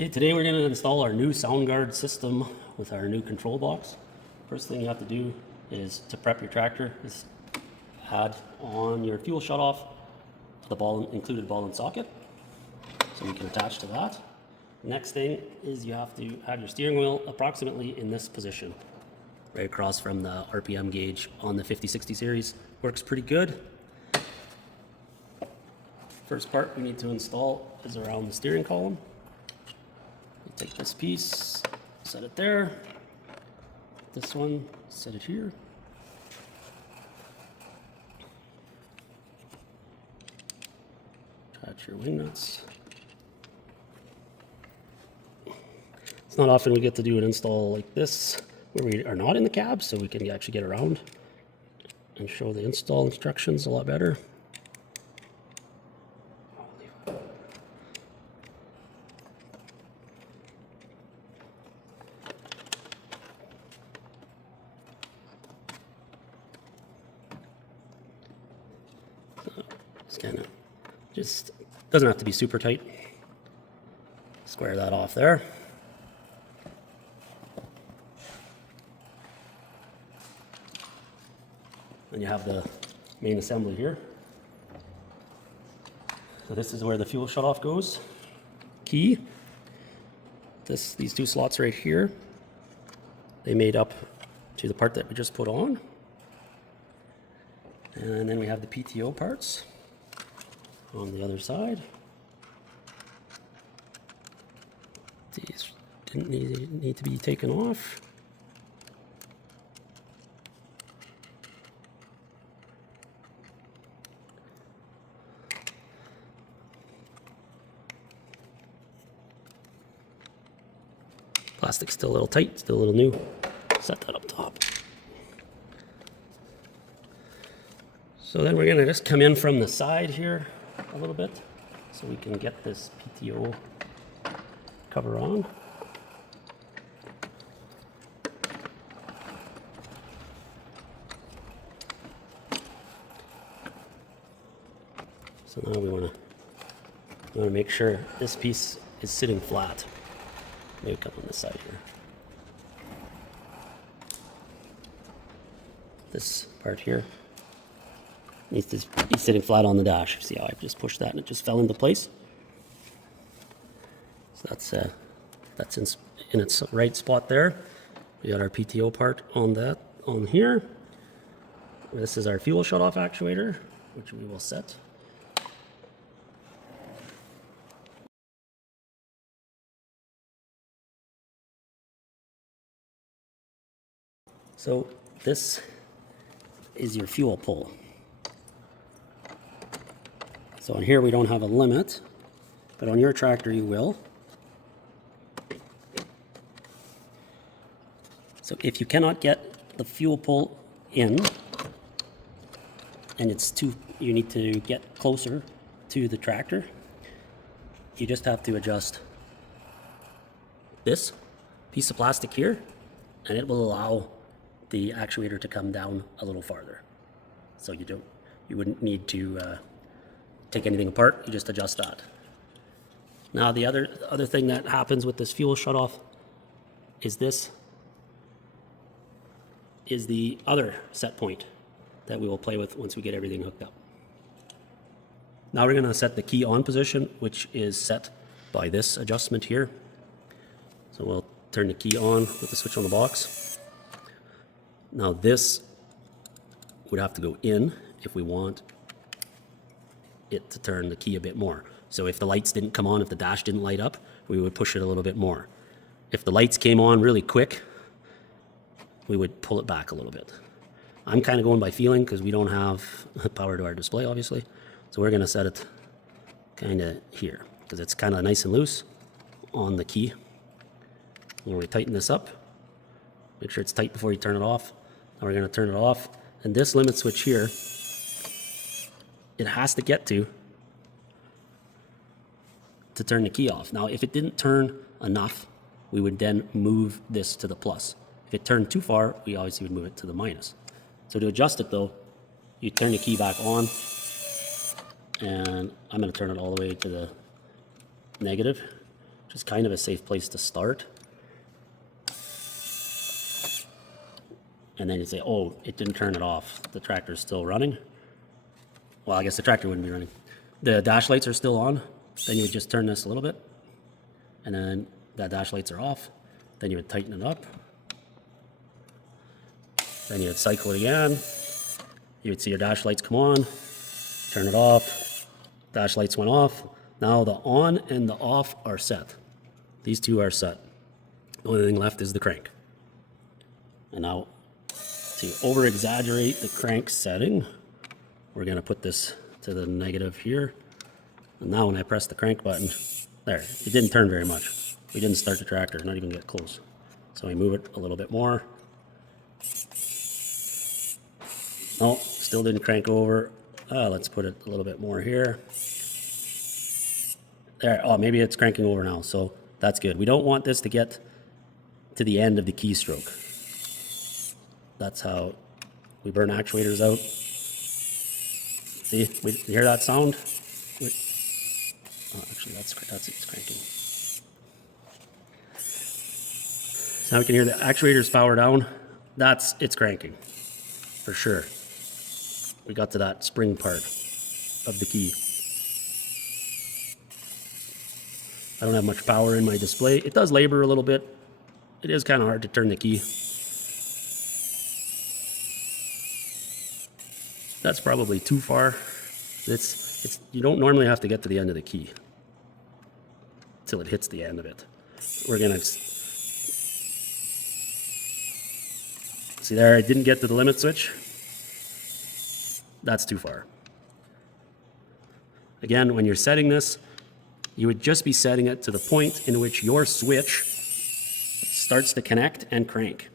Okay, today we're going to install our new SoundGuard system with our new control box. First thing you have to do is to prep your tractor is add on your fuel shutoff, the included ball and socket, so you can attach to that. Next thing is you have to have your steering wheel approximately in this position, right across from the RPM gauge on the 50-60 series. Works pretty good. First part we need to install is around the steering column. You take this piece, set it there. This one, set it here. Attach your wing nuts. It's not often we get to do an install like this where we are not in the cab, so we can actually get around and show the install instructions a lot better. Just doesn't have to be super tight. Square that off there. Then you have the main assembly here. So this is where the fuel shutoff goes. Key. These two slots right here, they made up to the part that we just put on. And then we have the PTO parts on the other side. These didn't need to be taken off. Plastic's still a little tight, still a little new. Set that up top. So then we're going to just come in from the side here a little bit so we can get this PTO cover on. So now we want to make sure this piece is sitting flat. Maybe come on this side here. This part here needs to be sitting flat on the dash. See how I just pushed that and it just fell into place? So that's in its right spot there. We got our PTO part on that on here. This is our fuel shutoff actuator, which we will set. So this is your fuel pull. So on here we don't have a limit, but on your tractor you will. So if you cannot get the fuel pull in, and it's you need to get closer to the tractor, you just have to adjust this piece of plastic here, and it will allow the actuator to come down a little farther. So you wouldn't need to take anything apart, you just adjust that. Now the other thing that happens with this fuel shutoff is this is the other set point that we will play with once we get everything hooked up. Now we're going to set the key on position, which is set by this adjustment here. So we'll turn the key on with the switch on the box. Now this would have to go in if we want it to turn the key a bit more. So if the lights didn't come on, if the dash didn't light up, we would push it a little bit more. If the lights came on really quick, we would pull it back a little bit. I'm kind of going by feeling because we don't have power to our display, obviously. So we're going to set it kind of here because it's kind of nice and loose on the key. When we tighten this up, make sure it's tight before you turn it off. Now we're going to turn it off. And this limit switch here, it has to get to turn the key off. Now, if it didn't turn enough, we would then move this to the plus. If it turned too far, we obviously would move it to the minus. So to adjust it though, you turn the key back on, and I'm going to turn it all the way to the negative. which is kind of a safe place to start. And then you say, oh, it didn't turn it off. The tractor's still running. Well, I guess the tractor wouldn't be running. The dash lights are still on. Then you would just turn this a little bit. And then the dash lights are off. Then you would tighten it up. Then you would cycle it again. You would see your dash lights come on. Turn it off. Dash lights went off. Now the on and the off are set. These two are set. The only thing left is the crank. And now, to over-exaggerate the crank setting, we're going to put this to the negative here. And now when I press the crank button, there, it didn't turn very much. We didn't start the tractor, not even get close. So we move it a little bit more. No, still didn't crank over. Let's put it a little bit more here. There, oh, maybe it's cranking over now, so that's good. We don't want this to get to the end of the keystroke. That's how we burn actuators out. See, you hear that sound? Oh, actually, that's it's cranking. So now we can hear the actuator's power down. It's cranking, for sure. We got to that spring part of the key. I don't have much power in my display. It does labor a little bit. It is kind of hard to turn the key. That's probably too far. You don't normally have to get to the end of the key till it hits the end of it. We're gonna see there, I didn't get to the limit switch. That's too far. Again, when you're setting this, you would just be setting it to the point in which your switch starts to connect and crank.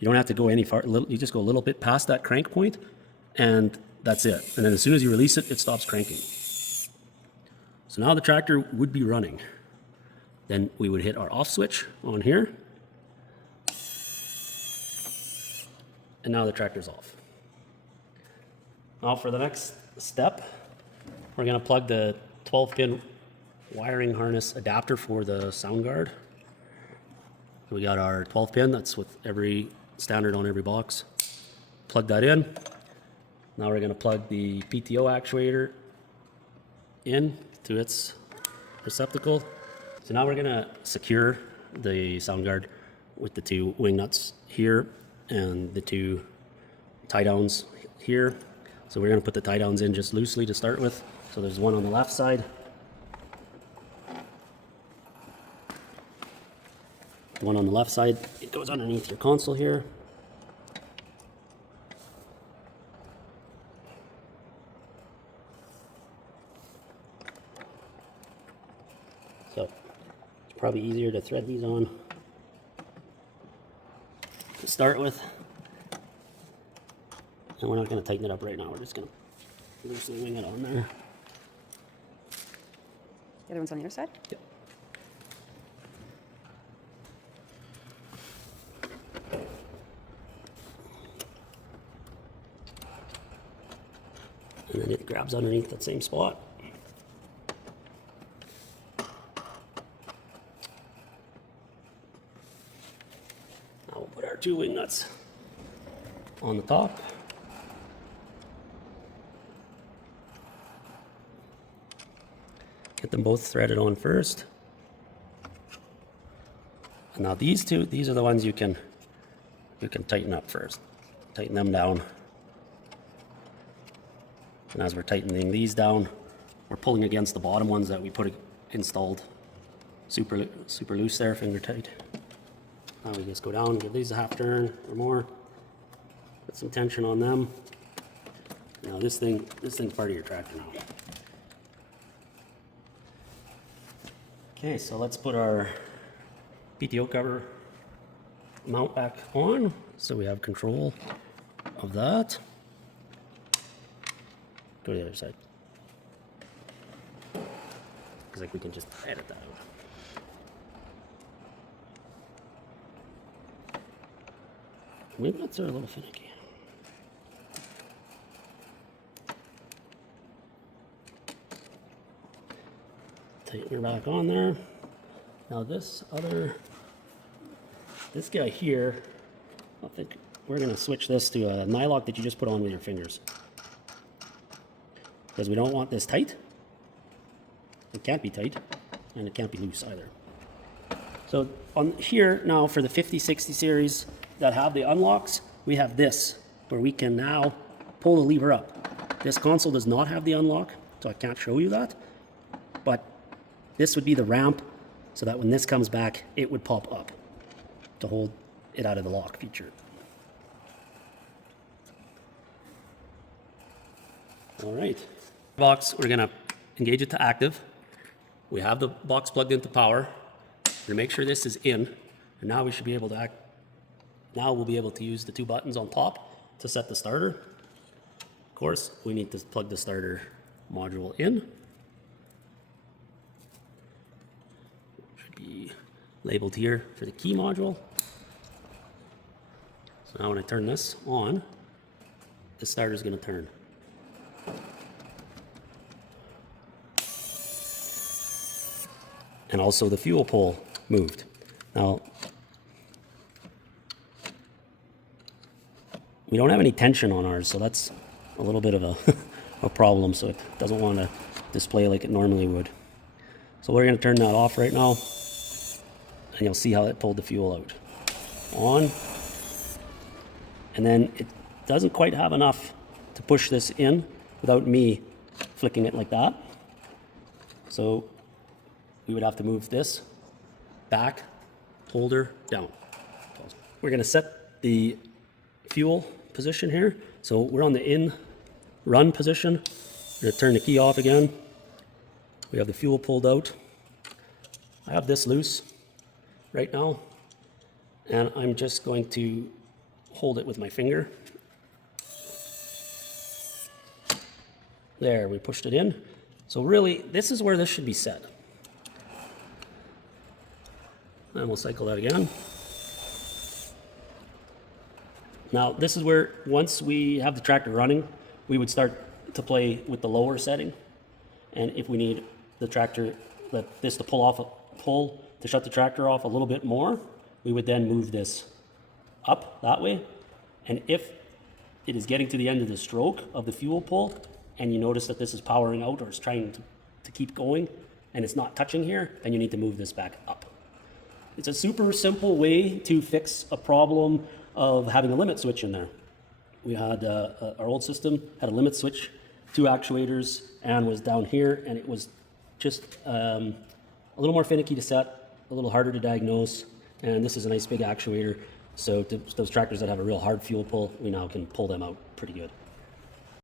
You don't have to go any far, you just go a little bit past that crank point, and that's it. And then as soon as you release it, it stops cranking. So now the tractor would be running. Then we would hit our off switch on here. And now the tractor's off. Now for the next step, we're going to plug the 12-pin wiring harness adapter for the SoundGuard. We got our 12-pin, that's with every standard on every box. Plug that in. Now we're going to plug the PTO actuator in to its receptacle. So now we're going to secure the SoundGuard with the two wing nuts here and the two tie downs here. So we're going to put the tie downs in just loosely to start with. So there's one on the left side. The one on the left side, it goes underneath your console here. So it's probably easier to thread these on to start with. And we're not going to tighten it up right now, we're just going to loosely wing it on there. The other one's on the other side? Yep. And then it grabs underneath that same spot. Now we'll put our two wing nuts on the top. Get them both threaded on first. And now these two, these are the ones you can tighten up first. Tighten them down. And as we're tightening these down, we're pulling against the bottom ones that we installed super loose there, finger tight. Now we just go down, give these a half turn or more. Put some tension on them. Now this thing's part of your tractor now. Okay, so let's put our PTO cover mount back on so we have control of that. Go to the other side. Because like we can just edit that out. Wing nuts are a little finicky. Tighten her back on there. Now this guy here, I think we're going to switch this to a nylock that you just put on with your fingers. Because we don't want this tight. It can't be tight, and it can't be loose either. So on here now for the 50-60 series that have the unlocks, we have this, where we can now pull the lever up. This console does not have the unlock, so I can't show you that. But this would be the ramp, so that when this comes back, it would pop up to hold it out of the lock feature. All right. Box, we're gonna engage it to active. We have the box plugged into power. We're gonna make sure this is in, and now we should be able to now we'll be able to use the two buttons on top to set the starter. Of course, we need to plug the starter module in. Should be labeled here for the key module. So now when I turn this on, the starter is gonna turn. And also the fuel pole moved. Now, we don't have any tension on ours, so that's a little bit of a problem, so it doesn't want to display like it normally would. So we're going to turn that off right now, and you'll see how it pulled the fuel out. On, and then it doesn't quite have enough to push this in without me flicking it like that. So we would have to move this back, holder, down. We're going to set the fuel position here. So we're on the in run position. We're going to turn the key off again. We have the fuel pulled out. I have this loose right now, and I'm just going to hold it with my finger. There, we pushed it in. So really, this is where this should be set. And we'll cycle that again. Now, this is where, once we have the tractor running, we would start to play with the lower setting. And if we need the tractor, this to pull to shut the tractor off a little bit more, we would then move this up that way. And if it is getting to the end of the stroke of the fuel pull, and you notice that this is powering out or is trying to keep going, and it's not touching here, then you need to move this back up. It's a super simple way to fix a problem of having a limit switch in there. We had, our old system had a limit switch, 2 actuators, and was down here, and it was just a little more finicky to set, a little harder to diagnose, and this is a nice big actuator. So those tractors that have a real hard fuel pull, we now can pull them out pretty good.